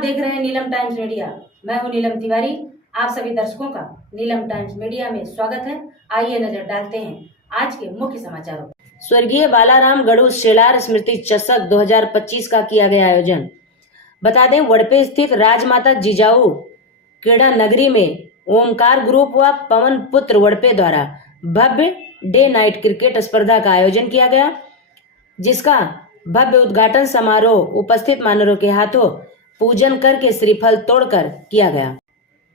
आप देख रहे हैं नीलम टाइम्स मीडिया। मैं हूं नीलम तिवारी। आप सभी दर्शकों का नीलम टाइम्स मीडिया में स्वागत है। आइए नजर डालते हैं आज के मुख्य समाचारों। स्वर्गीय बालाराम गड़ू शेलार स्मृति चषक 2025 का किया गया आयोजन। बता दें, वड़पे स्थित राजमाता जिजाऊ क्रीड़ा नगरी में ओमकार ग्रुप व पवन पुत्र वड़पे द्वारा भव्य डे नाइट क्रिकेट स्पर्धा का आयोजन किया गया, जिसका भव्य उद्घाटन समारोह उपस्थित मान्यवरों के हाथों पूजन करके श्रीफल तोड़कर किया गया।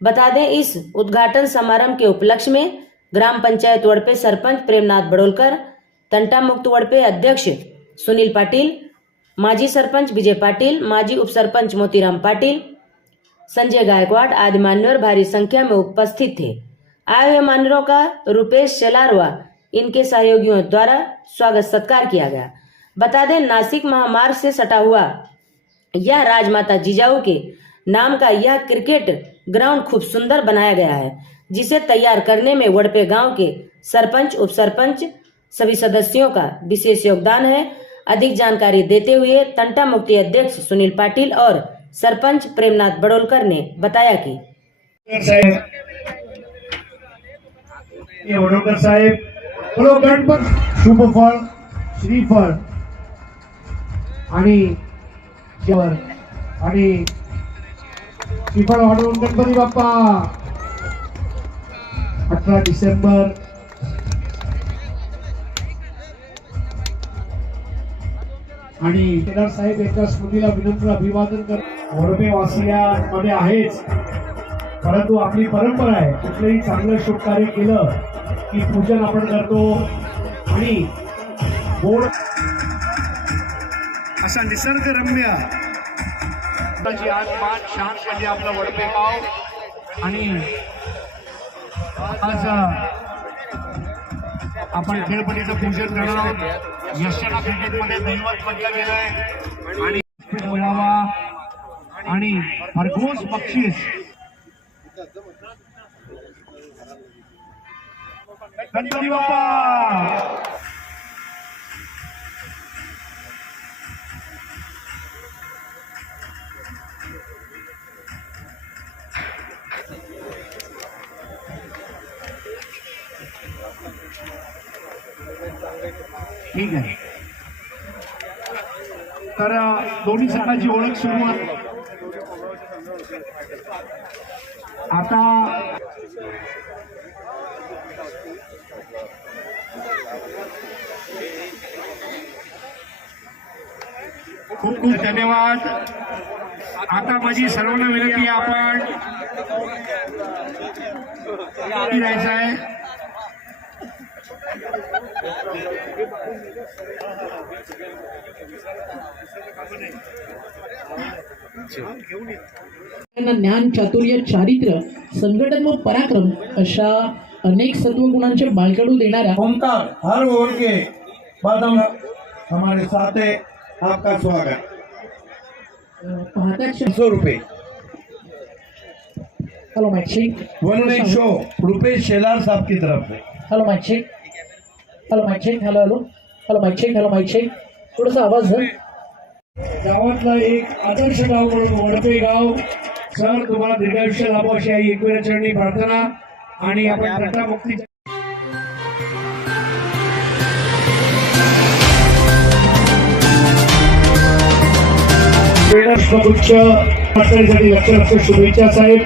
बता दें, इस उद्घाटन समारोह के उपलक्ष्य में ग्राम पंचायत वड़पे सरपंच प्रेमनाथ बड़ोलकर, तंटा मुक्त वड़पे अध्यक्ष सुनील पाटिल, माजी सरपंच विजय पाटिल, माजी उप सरपंच मोतीराम पाटिल, संजय गायकवाड़ आदि मान्यवर भारी संख्या में उपस्थित थे। आए हुए मान्यवरों का रुपेश शेलार व इनके सहयोगियों द्वारा स्वागत सत्कार किया गया। बता दें, नासिक महामार्ग से सटा हुआ यह राजमाता जिजाऊ के नाम का यह क्रिकेट ग्राउंड खूब सुंदर बनाया गया है, जिसे तैयार करने में वड़पे गांव के सरपंच उप सरपंच सभी सदस्यों का विशेष योगदान है। अधिक जानकारी देते हुए तंटा मुक्ति अध्यक्ष सुनील पाटिल और सरपंच प्रेमनाथ बड़ोलकर ने बताया कि वडोलकर साहेब गणपत शुभफळ श्रीफळ आणि श्रीफळ वाढवून गणपती बाप्पा 18 डिसेंबर आणि केदार साहेब यांच्या स्मृतीला विनम्र अभिवादन कर। वडपे वासियांमध्ये आहेच, परंतु आपली परंपरा आहे कुठलंही चांगलं शुभ कार्य केलं की पूजन आपण करतो आणि गोड असा निसर्गरम्य आज मान शान म्हणजे आपलं वडपे गाव। आणि आज आपण खेळपट्टीचं पूजन करणार आहोत। यशना क्रिकेटमध्ये दैवत म्हटलं गेलंय आणि मिळावा आणि भरघोस बक्षीस गणपती बाप्पा। ठीक आहे, तर दोन्ही संघाची ओळख सुरू आहे आता। खूप खूप धन्यवाद। आता माझी सर्वांना विनंती आहे, आपण जायचं आहे। ज्ञान, चातुर्य, चारित्र्य, संघटन व पराक्रम अशा अनेक सत्वगुणांचे बाळकडू देणाऱ्या ओमकार हर ओवर के बाद हम हमारे साथ है, आपका स्वागत। 500 रुपए। Hello mike check. One night show Rupesh Shelar साहब की तरफ से। Hello mike check. Hello mike check. Hello hello hello mike check. Hello mike check. थोडासा आवाज है। गावातलं एक आदर्श गाव म्हणून वडपे गाव। सर, तुम्हाला दीर्घायुष्य लाभो अशी आई एकविरा चरणी प्रार्थना। आणि आपण तंटा मुक्ती उच्च पातळीसाठी लक्ष शुभेच्छा साहेब।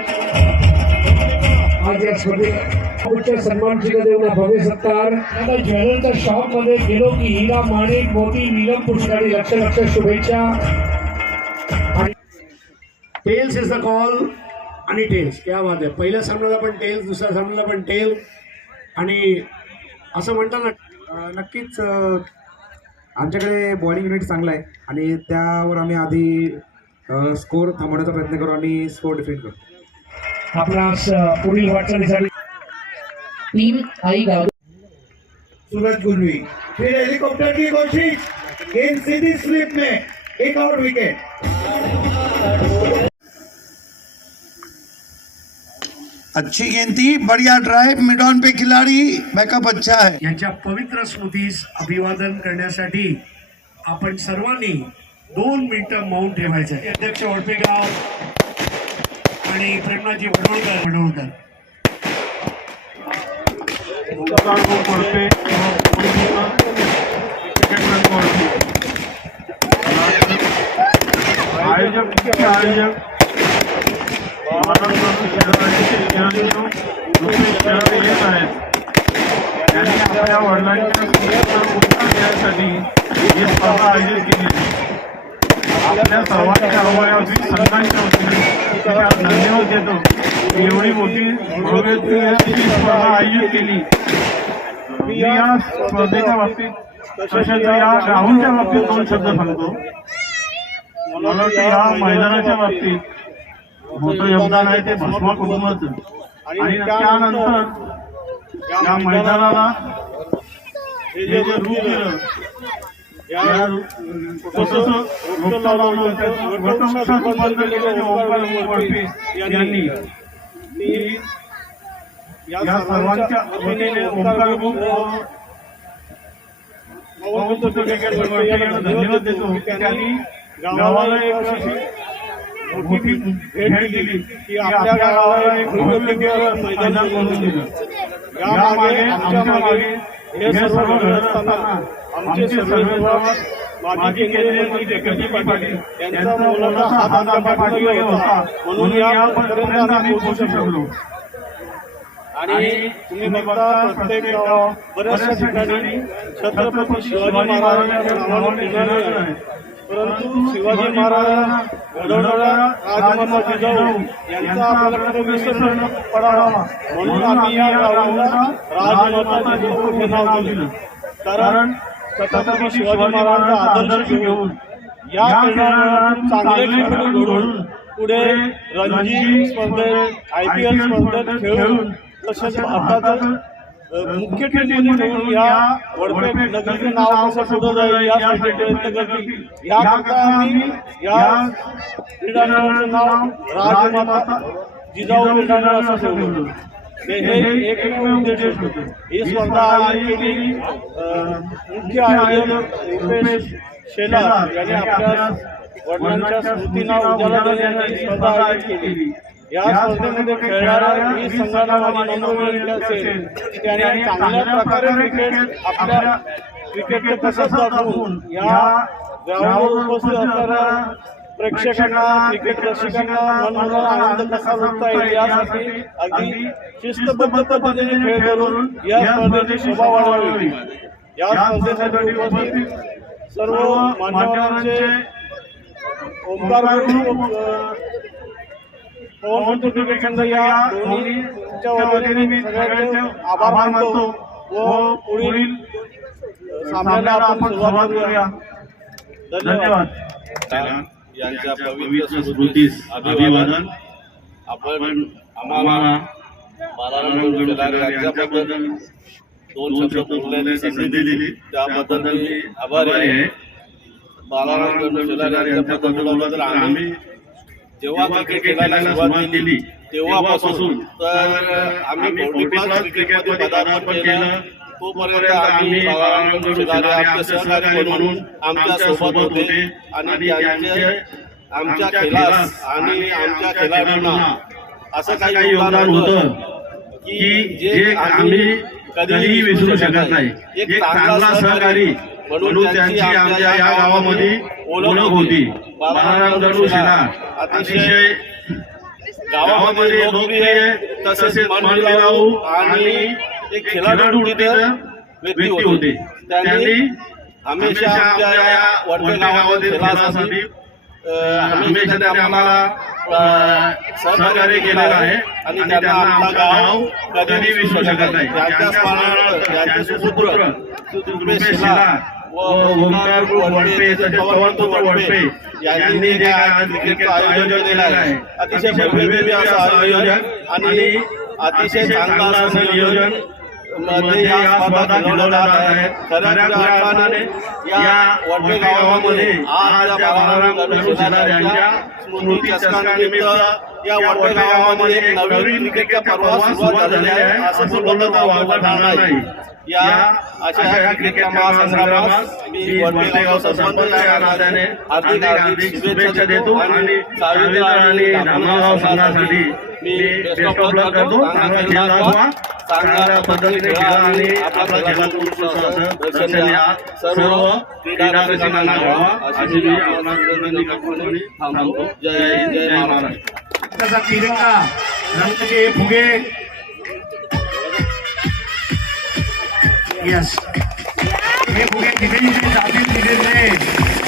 आज या स्पर्धेत उच्च सन्मान चिन्ह देऊन भव्य सत्कार। आता ज्वेलरच्या शॉप मध्ये गेलो की हिरा, माणिक, मोती, नीलम पुष्कळी लक्ष शुभेच्छा। टेल्स इज द कॉल आणि टेल्स क्या बात आहे। पहिल्या सामन्याला पण टेल्स, दुसऱ्या सामन्याला पण टेल। आणि असं म्हणतात ना, नक्कीच आमच्याकडे बॉलिंग युनिट चांगला आहे आणि त्यावर आम्ही आधी स्कोर थांबवण्याचा प्रयत्न करू आणि स्कोर डिफेंड करू। आपणास पुढील वाटचालीसाठी टीम आई गाव। सूरज गुलवी फिर हेलीकॉप्टर की कोशिश, गेंद सीधी स्लिप में, एक और विकेट। अच्छी गेंद थी, बढ़िया ड्राइव, मिड ऑन पे खिलाड़ी, बैकअप अच्छा है। यांच्या पवित्र स्मृतीस अभिवादन करण्यासाठी आपण सर्वांनी 2 मिनिटं मौन ठेवायचं आहे. अध्यक्ष वडपेगाव आणि प्रेमनाथजी वडवळकर त्यांनी आपल्या वडिलांच्या उत्तर देण्यासाठी ही स्पर्धा आयोजित केली. आपल्या सर्वांच्या अवयवी संघांच्या वतीने धन्यवाद देतो. एवढी मोठी भव्य स्पर्धा आयोजित केली. मी या स्पर्धेच्या बाबतीत तसेच या ग्राउंडच्या बाबतीत 2 शब्द सांगतो. मला वाटतं या मैदानाच्या बाबतीत मोठं योगदान आहे ते भस्मा कुटुंबाचं. आणि त्यानंतर या मैदानाला हे जे रूप दिलं यांनी या सर्वांच्या वतीने ओंकार धन्यवाद देतो. त्यांनी गावाला एक अशी मोठी भेट दिली की आपल्या गावाला एक मैदान बनवून दिलं. यामागे आमच्या मागे हे सर्व घडत असताना आमचे सर्व माजी केंद्रीय मंत्री जगदीश पाटील यांचा मोलाचा हात आमच्या पाठीमागे होता. म्हणून यापर्यंत आम्ही पोहोचू शकलो. आणि तुम्ही बघता प्रत्येक बऱ्याचशा ठिकाणी छत्रपती शिवाजी महाराजांच्या नावाने ठिकाण आहे. परंतु शिवाजी महाराजांना घडवणारा राजमाता जिजाऊ यांचा आपल्याकडे विसर पडावा म्हणून आम्ही या गावाला राजमाता जिजाऊ हे नाव दिलं. कारण छत्रपती शिवाजी महाराजांचा आदर्श घेऊन या क्रीडांगणात चांगले खेळ घडवून पुढे रणजी स्पर्धेत IPL स्पर्धेत खेळून तसेच भारताचं मुख्य टीममध्ये घेऊन या वडपेट नगरीचं नाव कसं पुढे जाईल यासाठी प्रयत्न करतील. याकरता आम्ही या क्रीडांगणाचं नाव राजमाता जिजाऊ क्रीडांगण असं ठेवलं. हे एकमेव उद्देश होते. ही स्पर्धा आयोजित केली मुख्य आयोजक रुपेश शेलार यांनी आपल्या वडिलांच्या स्मृतींना उजाला देण्यासाठी स्पर्धा आयोजित केली. या स्पर्धेमध्ये खेळणाऱ्या ही संघाला नोंद मिळाली असेल त्याने चांगल्या प्रकारे आपल्या क्रिकेटचे तसंच दाखवून या ग्राउंडवर उपस्थित असणाऱ्या प्रेक्षकांना क्रिकेट रसिकांना मनोरंजन आनंद कसा लुटता येईल यासाठी अगदी शिस्तबद्ध पद्धतीने खेळ करून या स्पर्धेची शोभा वाढवावी. या स्पर्धेसाठी उपस्थित सर्व मान्यवरांचे ओंकार पवन क्रिकेट संघ या दोन्हीच्या वतीने मी सगळ्यांचे आभार मानतो व पुढील सामन्याला आपण सुरुवात करूया. धन्यवाद. यांच्या पवित्र स्मृतीस अभिवादन. आपण आम्हाला बालाराम यांच्याबद्दल 2 शब्द बोलण्याची संधी दिली त्याबद्दल मी आभारी आहे. बालाराम यांच्याबद्दल बोललं तर आम्ही जेव्हा क्रिकेट खेळायला सुरुवात केली तेव्हापासून तर आम्ही क्रिकेटमध्ये पदार्पण केलं. तोपर्यंत आम्ही आमचे सहकारी म्हणून आमच्या सोबत होते आणि त्यांचे आमच्या खेळास आणि आमच्या खेळाडूंना असं काही योगदान होतं की जे आम्ही कधीही विसरू शकत नाही. एक चांगला सहकारी म्हणून त्यांची आमच्या या गावामध्ये ओळख होती. बालाराम गडू शेलार अतिशय गावामध्ये लोकप्रिय तसेच मनमिळावू आणि एक खेळाडू व्यक्ती होते. त्यांनी हमेशा आमच्या या वडपेट गावातील खेळासाठी हमेशा त्यांनी आम्हाला सहकार्य केलेलं आहे आणि त्यांना आमचा गाव कधीही विसरू शकत नाही. त्यांच्या स्मरणार्थ त्यांचे सुपुत्र रुपेश शेलार व ओंकार वडपे तसेच वडपे यांनी जे क्रिकेटचं आयोजन केलेलं आहे अतिशय भव्य असं आयोजन आणि अतिशय चांगलं असं नियोजन मध्ये या स्पर्धा खेळवल्या जात आहेत. खऱ्या अर्थाने या वडवे गावामध्ये आज त्या बालाराम गडू शेलार यांच्या स्मृती चषकानिमित्त या वडवे गावामध्ये एक नवीन क्रिकेटच्या पर्वास सुरुवात झाली आहे असं बोललं तर वावगं ठरणार नाही. या अशा या क्रिकेट महासंग्रामात मी वडवे गावचा सरपंच या नात्याने हार्दिक शुभेच्छा देतो आणि सावित्र आणि धामणगाव संघासाठी मी बेस्ट ऑफ लक करतो. चांगला खेळ दाखवा, चांगल्या पद्धतीने खेळा आणि आपल्या खेळातून दर्शन द्या. सर्व क्रीडा रसिकांना घ्यावा अशी मी आपणास विनंती करतो आणि थांबतो. जय हिंद, जय महाराष्ट्र. त्याचा तिरंगा रंगाचे फुगे यस हे फुगे तिथे जातील तिथे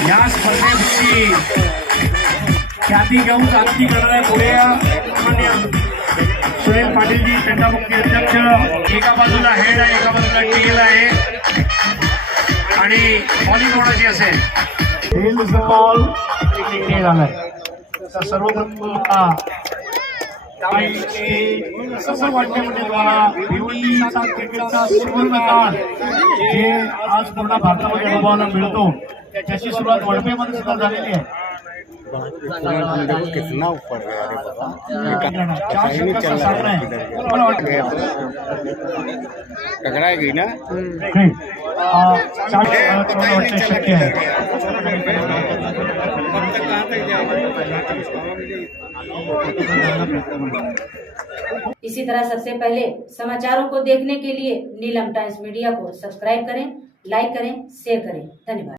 या स्पर्धेची ख्याती घेऊन क्रांती करणाऱ्या पुढे माननीय सुनील पाटीलजी पेंटामुक्ती अध्यक्ष एका बाजूला हेड आहे, एका बाजूला टेल आहे आणि बॉलिंग कोणाची असेल टेल इज द बॉल हे झालाय. सर्वप्रथम असं वाटतं म्हणजे तुम्हाला भिवंडीचा क्रिकेटचा सुवर्णकाळ जे आज पूर्ण भारतामध्ये अनुभवायला मिळतो त्याची सुरुवात वडपेमध्ये सुद्धा झालेली आहे. 4 षटकांचा सामना आहे. मला वाटतं 4 शक्य आहे. इसी तरह सबसे पहले समाचारों को देखने के लिए नीलम टाइम्स मीडिया को सब्सक्राइब करें, लाइक करें, शेयर करें. धन्यवाद.